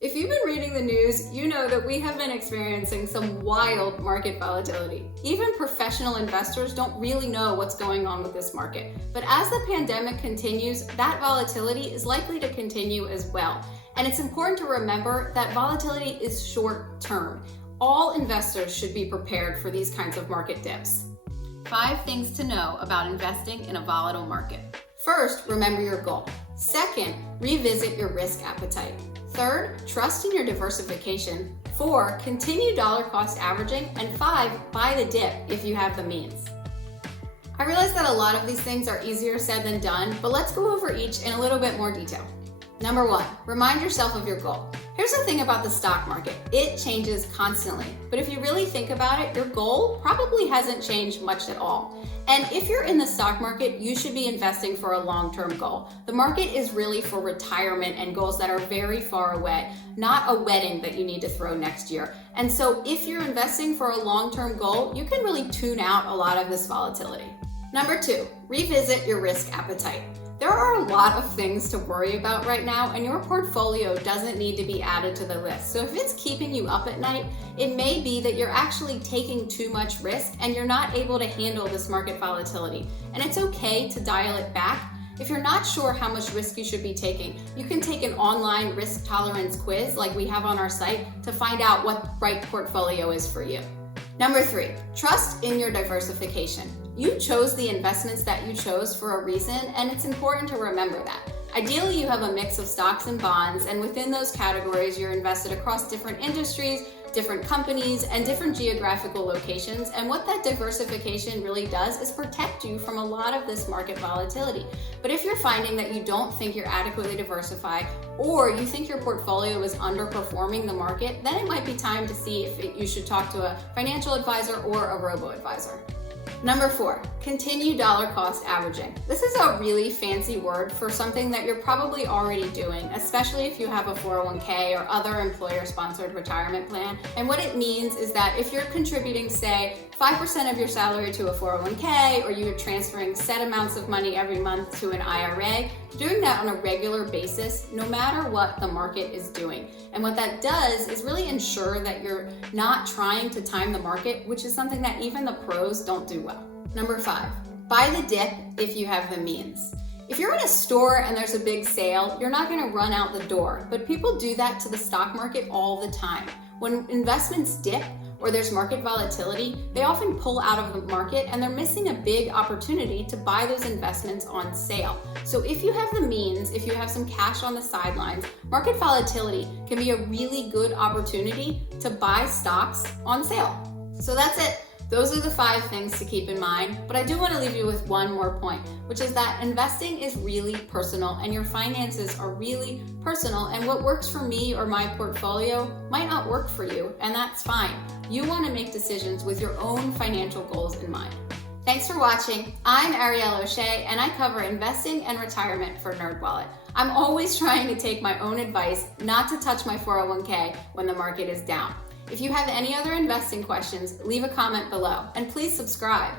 If you've been reading the news, you know that we have been experiencing some wild market volatility. Even professional investors don't really know what's going on with this market. But as the pandemic continues, that volatility is likely to continue as well. And it's important to remember that volatility is short term. All investors should be prepared for these kinds of market dips. 5 things to know about investing in a volatile market. First, remember your goal. Second, revisit your risk appetite. Third, trust in your diversification. 4, continue dollar cost averaging. And 5, buy the dip if you have the means. I realize that a lot of these things are easier said than done, but let's go over each in a little bit more detail. Number 1, remind yourself of your goal. Here's the thing about the stock market. It changes constantly, but if you really think about it, your goal probably hasn't changed much at all. And if you're in the stock market, you should be investing for a long-term goal. The market is really for retirement and goals that are very far away, not a wedding that you need to throw next year. And so if you're investing for a long-term goal, you can really tune out a lot of this volatility. Number 2, revisit your risk appetite. There are a lot of things to worry about right now, and your portfolio doesn't need to be added to the list. So if it's keeping you up at night, it may be that you're actually taking too much risk and you're not able to handle this market volatility. And it's okay to dial it back. If you're not sure how much risk you should be taking, you can take an online risk tolerance quiz like we have on our site to find out what the right portfolio is for you. Number 3, trust in your diversification. You chose the investments that you chose for a reason, and it's important to remember that. Ideally, you have a mix of stocks and bonds, and within those categories, you're invested across different industries, different companies, and different geographical locations. And what that diversification really does is protect you from a lot of this market volatility. But if you're finding that you don't think you're adequately diversified, or you think your portfolio is underperforming the market, then it might be time to see if you should talk to a financial advisor or a robo-advisor. Number 4, continue dollar cost averaging. This is a really fancy word for something that you're probably already doing, especially if you have a 401k or other employer-sponsored retirement plan. And what it means is that if you're contributing, say, 5% of your salary to a 401k, or you're transferring set amounts of money every month to an IRA, doing that on a regular basis, no matter what the market is doing. And what that does is really ensure that you're not trying to time the market, which is something that even the pros don't do well. Number 5, buy the dip if you have the means. If you're in a store and there's a big sale, you're not going to run out the door, but people do that to the stock market all the time. When investments dip, or there's market volatility, they often pull out of the market and they're missing a big opportunity to buy those investments on sale. So if you have the means, if you have some cash on the sidelines, market volatility can be a really good opportunity to buy stocks on sale. So that's it. Those are the 5 things to keep in mind, but I do want to leave you with one more point, which is that investing is really personal and your finances are really personal, and what works for me or my portfolio might not work for you, and that's fine. You want to make decisions with your own financial goals in mind. Thanks for watching. I'm Arielle O'Shea, and I cover investing and retirement for NerdWallet. I'm always trying to take my own advice not to touch my 401k when the market is down. If you have any other investing questions, leave a comment below, and please subscribe.